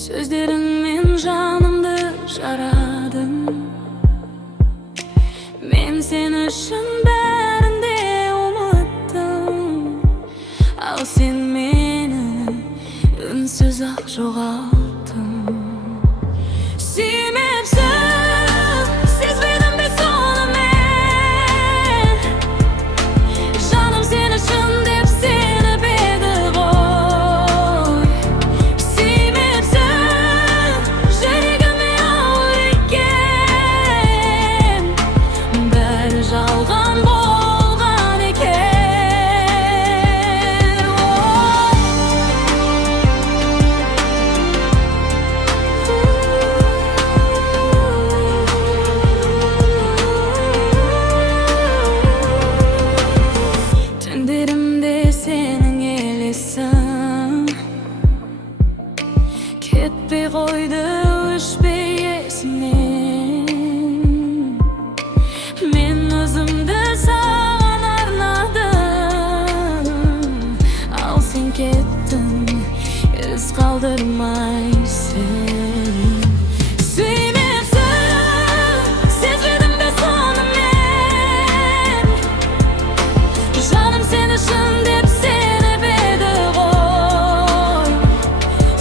Sözlerin canımda jaradım. Men seni üçün bärinde unuttum. Al sen meni ünsüz ak jogalttın. Sevmepsen, sezmedim be sonu men. Canım sen üçün dep seni bedi goy. Sevmepsen, жүрегime ауыр eкен. Бәрі жалған болған екен. Түндерімде сенің елесің кетпей қойды, өшпей есімнен. Мен өзімді саған арнадым, ал сен кеттің, із қалдырмайсың. Сүймепсің, сезбедім бе соны мен. Жаным сен үшін деп сені беді ғой.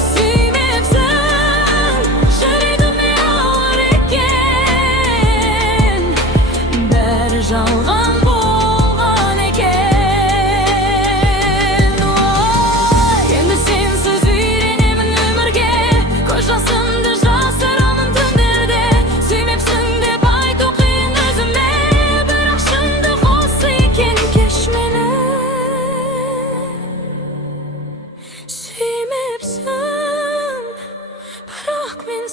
Сүймепсің, жүрегіме ауыр екен. Бәрі жалған болған екен. Енді сенсіз үйренемін өмірге, көз жасымды жасырамын түндерде. Сүймепсің деп айту қиын өзіме, бірақ шындық осы екен, кеш мені. Сүймепсің, бірақ мен